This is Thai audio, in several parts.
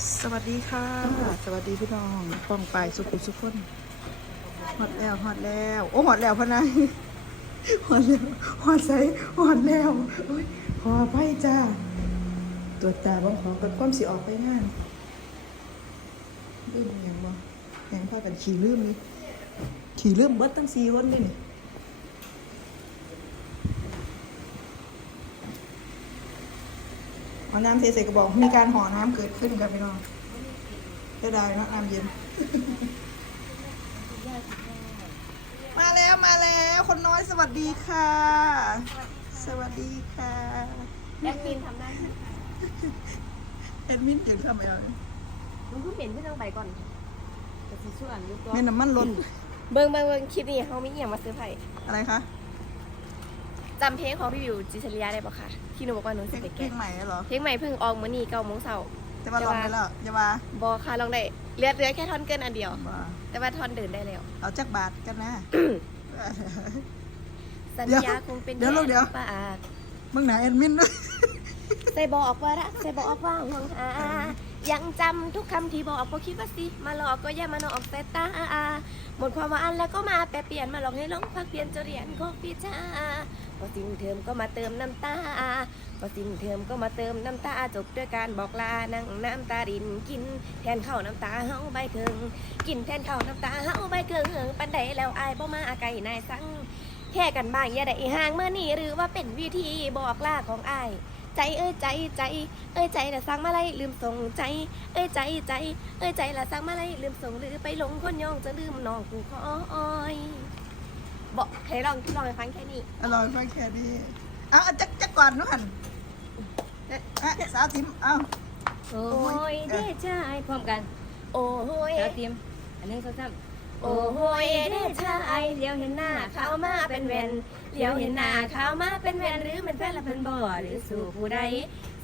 สวัสดีค่ะ สวัสดีพี่น้องป้องไปสุขุสุขคนฮอดแล้วฮอดแล้ว โอ้ฮอดแล้วพะนายฮอดแล้วฮอดใสฮอดแล้วโอ้ยขออภัยจ้าตัวจตาบ้องขอกับความสิออกไปงานลืมอหย่างบ่แหงพากันขี่ลืมนี่ขี่ลืมเบิดตั้งสี่คนนี่ เอาน้ำเทใส่กระบอก มีการห่อน้ำเกิดขึ้นครับพี่น้องจะได้เนอะน้ำเย็น มาแล้วมาแล้ว คนน้อยสวัสดีค่ะ สวัสดีค่ะแอดมินทำได้ไหมคะแอดมินยังทำอะไรมึงเพิ่งเหม็นขึ้นทางไปก่อนแต่สิส่วนยุกแม่น้ำมันล้นเบิ่งเบิ่งเบิ่งคลิปนี้เขาไม่เอี่ยงมาซื้อไผ่อะไรคะ จำเพลงของพี่วิวจิตรเลียได้ปะคะที่หนูบอกว่าหนูเพลสิงไปเพลแก้งใหม่เหรอเพลงใหม่เพิ่งออกมื้อนี้เก้าโมงเช้าแต่ว่าลองไปแล้วอย่าว่าบอค่ะลองได้เหลือเหลือแค่ท่อนเกินอันเดียวว่าแต่ว่าท่อนเดินได้แล้ว เอาจักบาทกันนะ สัญเดี๋ยวญาคงเป็นเดี๋ยวลูกเดี๋ยว ปากมึงไหนแอดมินด้วย ใส่บอกว่ารักใส่บอกว่าห่วงหา ยังจำทุกคำที่บอกพอคิดว่าสิ มาหลอกก็อย่ามาหลอกสายตาหมดความหวานแล้วก็มาแปรเปลี่ยนมาหลอกให้หลงพักเปลี่ยนจะเรียนก็พี่จ้าพอสิ้นเทอมก็มาเติมน้ำตาพอสิ้นเทอมก็มาเติมน้ำตาจบด้วยการบอกลานั่งน้ำตารินกิน แทนข้าวน้ำตาเฮาใบเกิงกินแทนข้าวน้ำตาเฮาใบเกิงปันใดแล้วอายบ่มาไกลนายสังแค่กันบ้างอย่าได้ห่างเมื่อนี้หรือว่าเป็นวิธีบอกลาของอาย ใจเอ้ยใจใจ เอ้ยใจละสั่งมาไลยลืมส่งใจ เอ้ยใจใจ เอ้ยใจละสั่งมาไลยลืมส่งหรือไปหลงคนยองจะลืมน้องกูคอยบอกให้ลองลองให้ฟังแค่นี้อร่อยฟังแค่นี้เอาเอาจักจักก่อนนู้นเอ๊ะอะสาวทิมเอาโอ้โอ้ยยเด้ชายพร้อมกัน โอ้ยสาวเตรียมอันหนึงสองสาม โอ้ยเด้ชายเลี้ยวเห็นหน้าเขามาเป็นแวนเลี้ยวเห็นหน้าเขามาเป็นแวนหรือเป็นแฟนละเพิ่นบ่หรือสู่ผู้ใด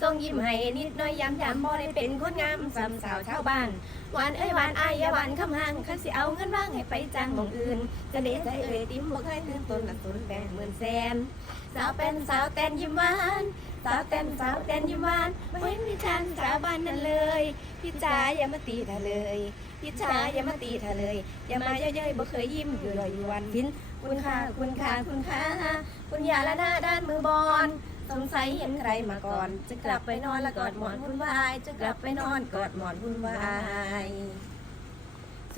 ทรงยิ้มให้นิดน้อยย้ำย้ำบ่ได้เป็นคนงามสำสาวชาวบ้านหวานเอ้ยหวานอายหวานคำห่างคันสิเอาเงินว่างให้ไปจ้างมองอื่นจะเดใจเอ่ยติ้มบ่เคยตื่นตนละตนแปดหมื่นแสนสาวเป็นสาวเต้นยิ้มหวาน สาวเต้นสาวเต้นยิ้มหวานไม่เห็นมีทางสาวบ้านนั่นเลยพี่จ๋าอย่ามาตีเธอเลยพี่จ๋าอย่ามาตีเธอเลยอย่ามาเย้ยๆบ่เคยยิ้มอยู่ลอยอยู่วันพินคุณค่าคุณค่าคุณค่าคุณยาละหน้าด้านมือบอลสงสัยเห็นใครมาก่อน จะกลับไปนอนและกอดหมอนวุ่นวาย จะกลับไปนอนกอดหมอนวุ่นวาย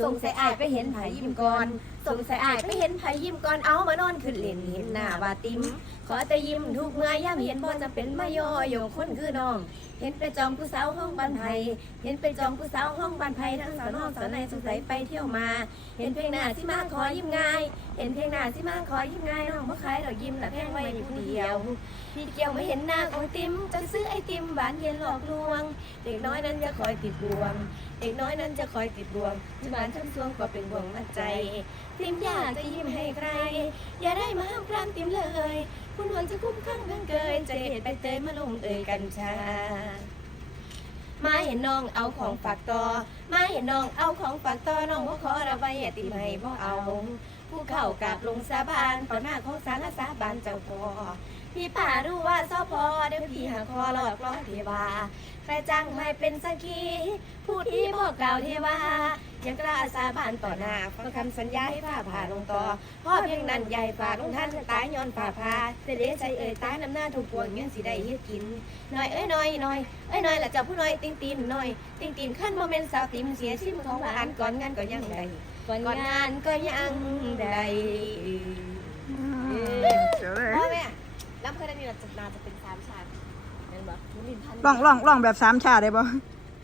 สงสัยอายไปเห็นไผยิ้มก่อนสงสัยอายไปเห็นไผยิ้มก่อนเอามานอนขึ้นเล่นเห็นหน้าว่าติมขอแต่ยิ้มทุกเมื่อย่ำเห็นบ่จะเป็นมาย่อโยงคนคือน้อง เห็นไปจองผู้สาวห้องบ้านไผ่เห็นไปจองผู้สาวห้องบ้านไผ่ทั้งสาวน้องสาวในสงสัยไปเที่ยวมา เห็นเพลงหน้าสิมาขอยิ้มง่าย เห็นเพลงหน้าสิมาขอยิ้มง่ายน้องบ่ขายดอกยิ้มละแพงไว้ผู้เดียวพี่เกี่ยวไม่เห็นหน้าของติมจะซื้อไอติมหวานเย็นหลอกลวง เด็กน้อยนั้นจะคอยติดดวง เด็กน้อยนั้นจะคอยติดดวงที่บ้านทั้งสวงก็เป็นห่วงมัดใจติมอยากจะยิ้มให้ใคร อย่าได้มาห้ามพรามติมเลย คุณหวนจะคุ้มข้างเพิ่งเกยจะเหตุไปเตยมาลงเอ่ยกัญชา มาเห็นน้องเอาของฝากต่อ มาเห็นน้องเอาของฝากต่อน้องบ่ขอระบายอย่าติมให้บ่เอา ผู้เข้ากับลงสาบานต่อหน้าของสารสาบานเจ้าพ่อพี่ป่ารู้ว่าซอพอเดี๋ยวพี่หาคอหลอกล้อเทวา ใครจ้างให้เป็นสักขีพูดที่บอกกล่าวเทวา ยังกล้าสาบานต่อหน้าฟังคำสัญญาให้ฝ่าผ่าลงต่อพ่อเพียงนั้นใหญ่ฝ่าลงท่านตายย้อนฝ่าพาแต่เดใจเอ่ยตายน้ำหน้าถูกปวงยังสิได้เฮ็ดกินหน่อยเอ้ยหน่อยหน่อยเอ้ยหน่อยละเจ้าผู้น้อยติงตีนหน่อยติงตีนขั้นโมเมนต์สาวติมเสียชิมของหวานก่อนงานก็ยังได้ก่อนก่อนงางานนก็ยังได้เดี๋ยวเลยพ่อแม่รับเคยได้มีเราจะนาจะเป็นสามชาตินั่นบ่มุลินพันลองลองลองแบบสามชาได้ปะ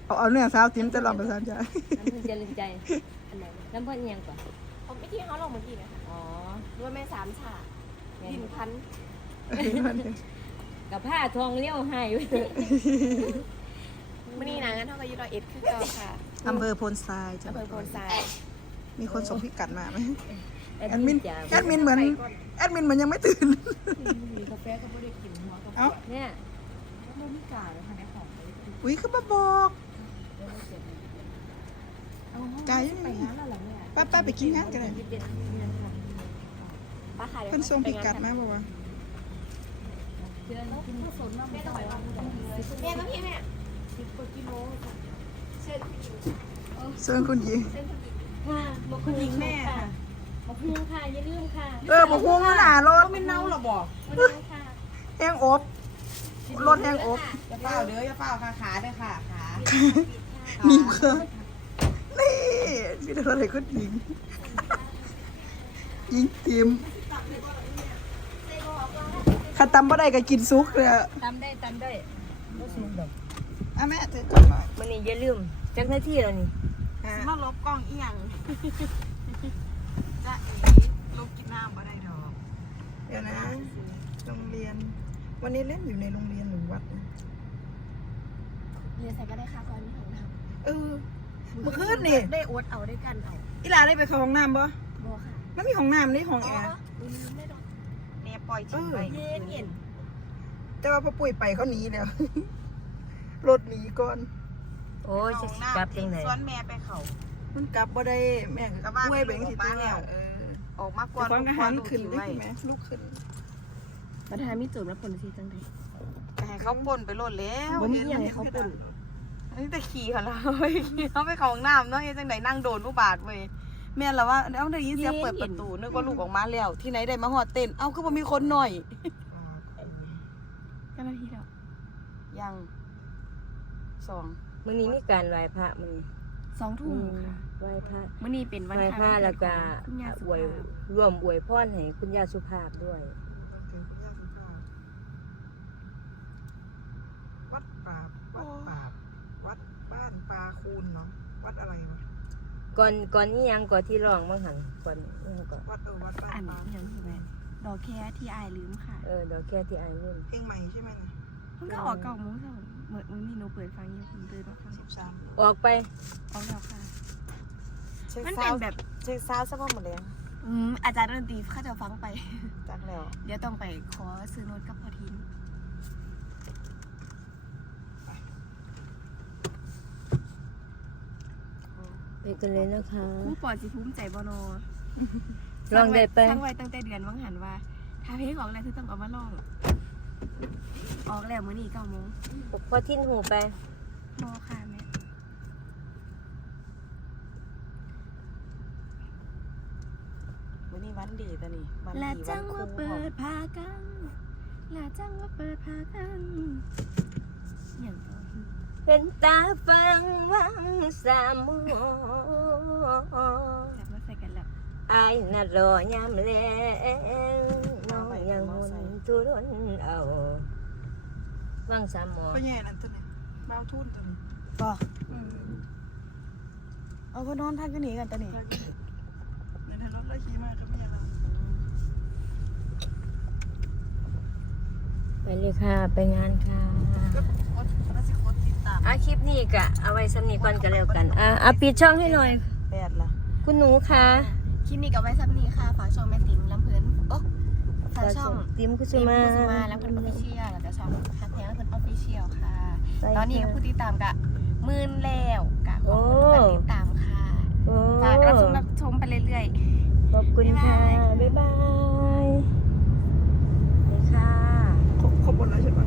เอาเอาเนื้อสาวทิมจะลองแบบสามชาน้ำเพิ่นจะลืมใจอันไหนน้ำเพิ่นอิหยังก่อนผมไม่ที่เขาลงเมื่อกี้นะคะอ๋อรู้ว่าแม่สามชาติลินพันกับผ้าทองเลี้ยวให้ไว้เถอะมื่อนี้นะงั้นเท่ากับยูโรเอ็ดคือเก่าค่ะอำเภอโพนทรายจังอำหเภวัดอโพนทราย มีคนส่งพิกัดมาไหมแอแอดดมิมินนจ้าแอดมินเหมือนแอดมินเหมือนยังไม่ตื่นมีกาแฟก็ไม่ได้กินหัวกาแฟเอ้าเนี่ยไม่มีกาเลยค่ะในของไม่ได้กินอุ้ยคือมาบอก เอาห้องกายังไปไงงานแล้วเหรอเนี่ยป้าป้าไปกินงานกันเลยเย็นๆเนี่ยค่ะป้าขายเพิ่นส่งพิกัดมาบอกว่าเดือนกินผสมแล้วไม่ต้องไปว่าแม่ต้องพี่แม่สิบกว่ากิโลค่ะเชื่อส่วนคุณหญิงค่ะบอกคุณหญิงแม่ค่ะบอกคุณค่ะอย่าลืมค่ะ เออบอกฮวงแล้วหนารถไม่เน่าหรอบอกมาลืมค่ะแห้งอบรถแห้งอบอย่าเปล่าเด้ออย่าเปล่าค่ะขาเด้อค่ะขา มีเครื่องนี่มีแต่อะไรคุณหญิงหญิงติมข้าตำบ่ได้ก็กินซุกเลยอะตามได้ตามได้บ่สูงดอกอะแม่เธอจับหน่อยมันนี่อย่าลืมจักหน้าที่แล้วนี่อะมาลบกล้องอีหยังจะลบกินน้ำบ่ได้ดอกเดี๋ยวนะ โรงเรียน วันนี้เล่นอยู่ในโรงเรียนหรือวัดนะเรียนใส่ก็ได้ค่ะคอนของท เออเมื่อคืนนี่ำได้อวดเอาได้กันเอาอีหลาได้ไปเข้าห้องน้ำปะบอค่ะมันมีห้องน้ำในห้องแอร์อุ้ยลืมได้ดอกแม่ปล่อยทิ้งไปเย็นเย็นแต่ว่าพอปุ๋ยไปเขาหนีแล้วรถหนีก่อนโอ้ยจะสิกลับจังไหนสวนแม่ไปเขามันกลับบ่ได้แม่กลัก็บบ้านป่วยไปจังสิกลับตัวบ้านแล้วเออออกมาก่แต่อนฟังอาหารขึ้นได้ไว้ใช่ไหมลูกขึ้นมาทานมีจุดแล้วผลสีจังไดให้เขาปนไปโลดแล้วบ่มีอหย่างให้เขาปุ่น อันนี้แต่ขี่เขาแล้วเฮ้ยขี่เขาไปเขาห้องน้ำเนาะเฮ็ดจังไดนั่งโดนลูกบาทเว้ยแม่นแล้วว่าเอ้าได้ยินเสียงเปิดประตูนึกว่าลูกออกมาแล้วที่ไหนได้มาหอดเต้นเอ้าคือบ่มีคนหน่อยเจ้าหน้าที่แล้วยังสองมื้อนี้มีการไหว้พระมื้อนี้สองทุ่มค่ะไหว้พระมื่อนี้เป็นวันไหว้คพระล้ายแล้วก็คุณย่าสุอวยภาพร่วมอวยพรให้คุณย่าสุภาพด้วย วัดป่าบวัดป่าบวัดบ้าน ปลาคูนเนาะวัดอะไรวะก่อนก่อนนี้ยังก่อนที่ร้องบ้างหันก่อนนี่ยังก่อนวัดเออวัดบ้าอ่านนปลาอย่างที่แม่ดอกแค่ที่อายลืมค่ะเออเดี๋ยวแค่ที่อายลืมเพลงใหม่ใช่ไหมนะเพิ่งก็ออกเก่าโมงเช้าเหมือนมื้อนี้หนูเปิดฟังอยู่ผมตื่นมาฟังสิบสามออกไปออกแล้วค่ะ เช็คมันซาเป็นวแบบเช็คซาวซะบ่หมดแล้วอืมอาจารย์ดนตรีเขาจะฟังไป จักแล้ว เดี๋ยวต้องไปขอซื้อโน้ตกับพอทิน ไปกันเลยนะคะ ครู่ปอดสิภูมิใจบอนอลองได้ไปสร้างไว้ตั้งแต่เดือนวังหันว่า ถ้าเพลงออกแล้วคือต้องเอามาลอง ออกแล้วมื้อนี้เก้าโมงพอทิ้นหูไปบอค่ะแม่วันนี้วันดีตะนี่วันและดีจัวันงครูว่าเปิดพากันและจังว่าเปิดพากันอย่างต่อ เป็นตาฟังวังสามโมจับมาใส่กันแล้วอายน่ะรอยามแลงน้องยังหุ่นทุรนเอาวังสามโมก็แย่นั่นตัวนี้บ้าวทุ่นตัวนี้ก็อืมเอาก็นอนพักกันหนีกันตะนี่ในทางรถเราขี่มาก็ไม่ยากไปเลยค่ะ ไปงานค่ะก็วัดพระสิโคตติดตาม อาคลิปนี้กะเอาไว้สำนีก่อนก็แล้วกันอะอาปิดช่องให้หน่อย แปดละคุณหนูคะคลิปนี้กับไว้ซับนีค่ะฝากช่องแม่ติ๋มลำเพลินโอ้ฝากช่องติมคุชติมมากุสมาแล้วเพิ่ออฟฟิเชียลแล้วก็ช่องคักแท้แล้วเพิ่นออฟฟิเชียลค่ะ ตอนนี้ก็ผู้ติดตามกะมื่นแล้วกะขอบคุณการติดตามค่ะฝากรับชมรับชมไปเรื่อยๆขอบคุณค่ะบ๊ายบายนี่ค่ะขรบครบนมแล้วใช่ไหม